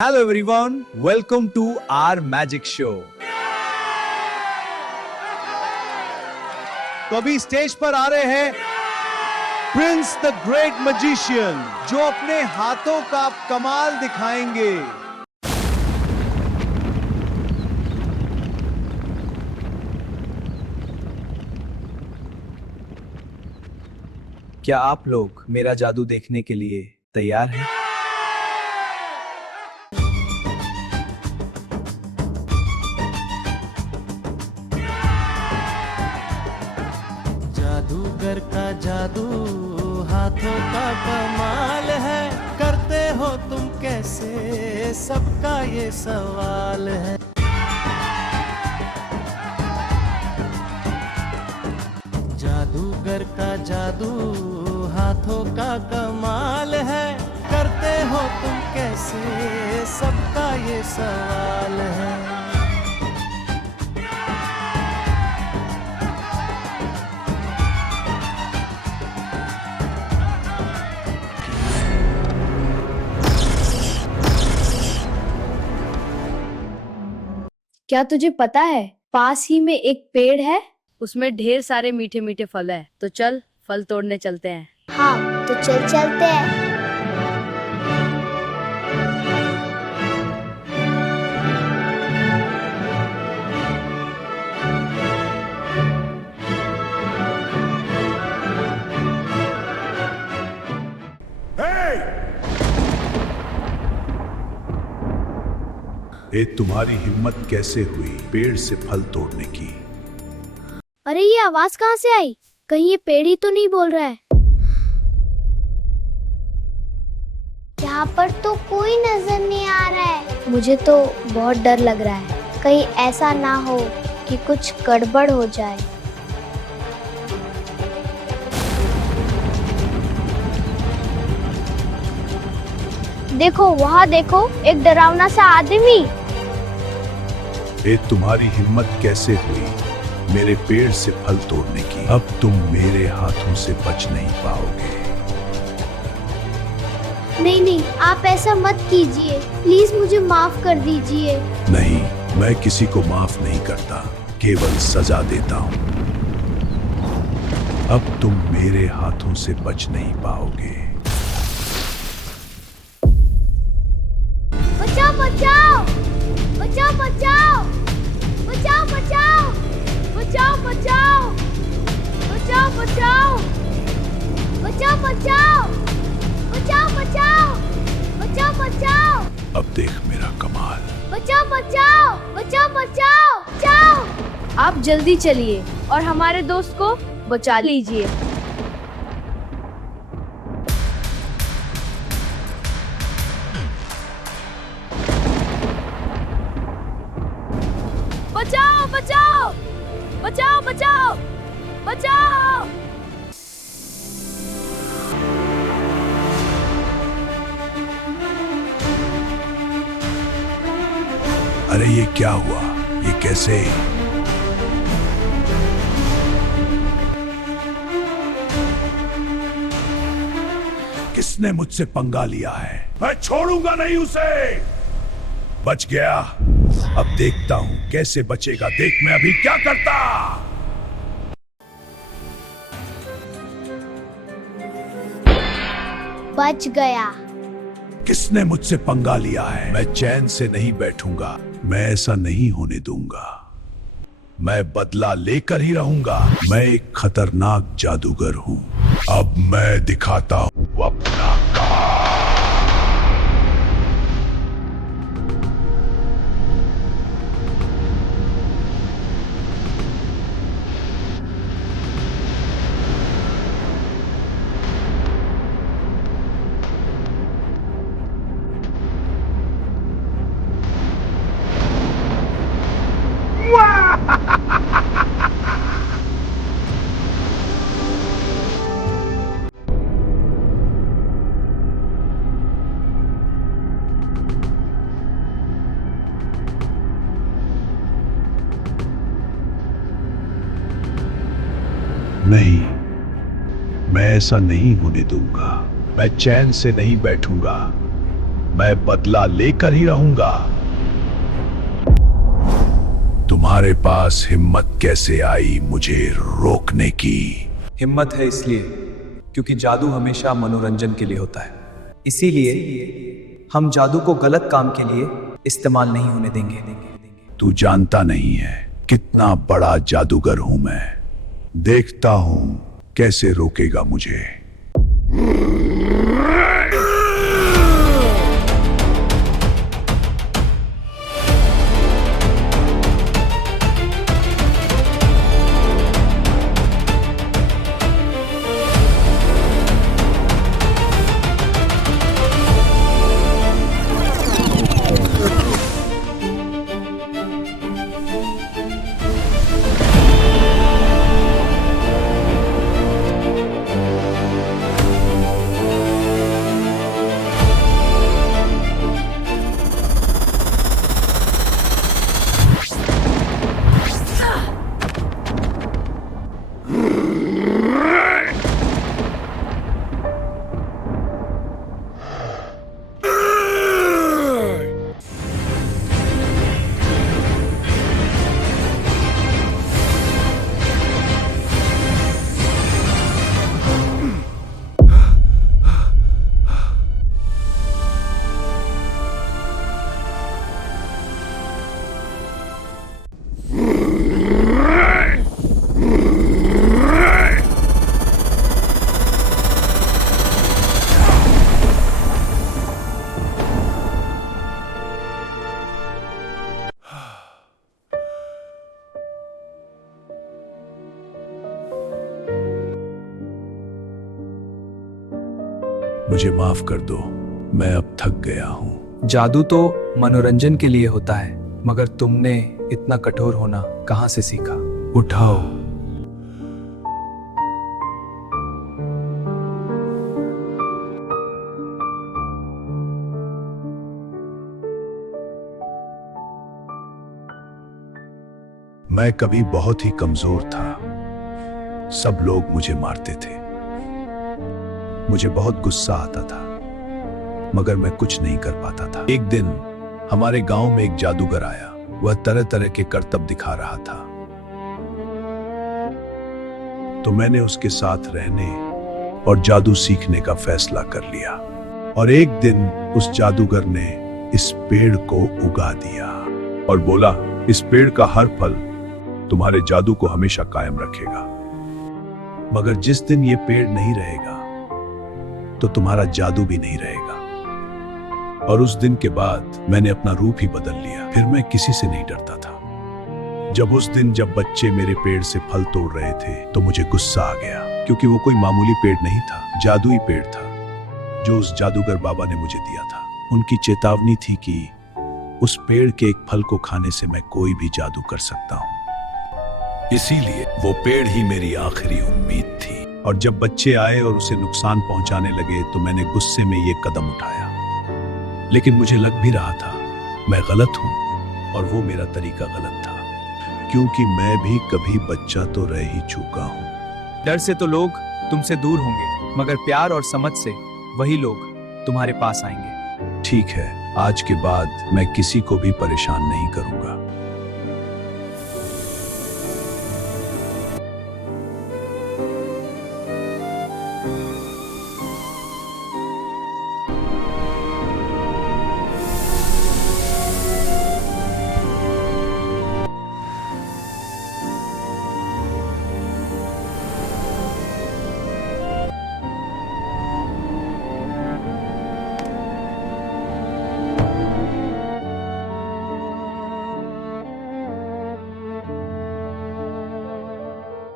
Hello everyone, welcome to our magic show. तो अभी stage पर आ रहे हैं प्रिंस द ग्रेट मैजिशियन, जो अपने हाथों का कमाल दिखाएंगे। क्या आप लोग मेरा जादू देखने के लिए तैयार हैं? जादूगर का जादू हाथों का कमाल है। करते हो तुम कैसे, सबका ये सवाल है। जादूगर का जादू हाथों का कमाल है। करते हो तुम कैसे, सबका ये सवाल है। क्या तुझे पता है पास ही में एक पेड़ है, उसमें ढेर सारे मीठे मीठे फल है। तो चल फल तोड़ने चलते हैं। हाँ तो चलते हैं। ये तुम्हारी हिम्मत कैसे हुई पेड़ से फल तोड़ने की? अरे ये आवाज कहाँ से आई? कहीं ये पेड़ ही तो नहीं बोल रहा है। यहाँ पर तो कोई नजर नहीं आ रहा है। मुझे तो बहुत डर लग रहा है, कहीं ऐसा ना हो कि कुछ गड़बड़ हो जाए। देखो वहाँ देखो, एक डरावना सा आदमी। ये तुम्हारी हिम्मत कैसे हुई मेरे पेड़ से फल तोड़ने की? अब तुम मेरे हाथों से बच नहीं पाओगे। नहीं, आप ऐसा मत कीजिए, प्लीज मुझे माफ कर दीजिए। नहीं, मैं किसी को माफ नहीं करता, केवल सजा देता हूँ। अब तुम मेरे हाथों से बच नहीं पाओगे। बचाओ बचाओ बचाओ बचाओ बचाओ बचाओ बचाओ बचाओ बचाओ बचाओ बचाओ बचाओ बचाओ बचाओ बचाओ बचाओ। अब देख मेरा कमाल। बचाओ बचाओ बचाओ बचाओ बचाओ। आप जल्दी चलिए और हमारे दोस्त को बचा लीजिए। बचाओ बचाओ बचाओ बचाओ बचाओ। अरे ये क्या हुआ? ये कैसे? किसने मुझसे पंगा लिया है? मैं छोड़ूंगा नहीं उसे। बच गया। अब देखता हूं कैसे बचेगा। देख मैं अभी क्या करता। बच गया। किसने मुझसे पंगा लिया है? मैं चैन से नहीं बैठूंगा। मैं ऐसा नहीं होने दूंगा। मैं बदला लेकर ही रहूंगा। मैं एक खतरनाक जादूगर हूं। अब मैं दिखाता हूं अपना काम। नहीं, मैं ऐसा नहीं होने दूंगा। मैं चैन से नहीं बैठूंगा। मैं बदला लेकर ही रहूंगा। तुम्हारे पास हिम्मत कैसे आई मुझे रोकने की? हिम्मत है इसलिए क्योंकि जादू हमेशा मनोरंजन के लिए होता है। इसीलिए हम जादू को गलत काम के लिए इस्तेमाल नहीं होने देंगे। तू जानता नहीं है कितना बड़ा जादूगर हूं मैं। देखता हूं कैसे रोकेगा मुझे। मुझे माफ कर दो, मैं अब थक गया हूं। जादू तो मनोरंजन के लिए होता है, मगर तुमने इतना कठोर होना कहां से सीखा? उठाओ। मैं कभी बहुत ही कमजोर था। सब लोग मुझे मारते थे। मुझे बहुत गुस्सा आता था, मगर मैं कुछ नहीं कर पाता था। एक दिन हमारे गांव में एक जादूगर आया। वह तरह तरह के करतब दिखा रहा था, तो मैंने उसके साथ रहने और जादू सीखने का फैसला कर लिया। और एक दिन उस जादूगर ने इस पेड़ को उगा दिया और बोला, इस पेड़ का हर फल तुम्हारे जादू को हमेशा कायम रखेगा, मगर जिस दिन ये पेड़ नहीं रहेगा तो तुम्हारा जादू भी नहीं रहेगा। और उस दिन के बाद मैंने अपना रूप ही बदल लिया। फिर मैं किसी से नहीं डरता था। जब बच्चे मेरे पेड़ से फल तोड़ रहे थे तो मुझे गुस्सा आ गया, क्योंकि वो कोई मामूली पेड़ नहीं था, जादुई पेड़ था जो उस जादूगर बाबा ने मुझे दिया था। उनकी चेतावनी थी कि उस पेड़ के एक फल को खाने से मैं कोई भी जादू कर सकता हूं। इसीलिए वो पेड़ ही मेरी आखिरी उम्मीद थी। और जब बच्चे आए और उसे नुकसान पहुंचाने लगे तो मैंने गुस्से में ये कदम उठाया। लेकिन मुझे लग भी रहा था मैं गलत हूं और वो मेरा तरीका गलत था, क्योंकि मैं भी कभी बच्चा तो रह ही चुका हूं। डर से तो लोग तुमसे दूर होंगे, मगर प्यार और समझ से वही लोग तुम्हारे पास आएंगे। ठीक है, आज के बाद मैं किसी को भी परेशान नहीं करूंगा।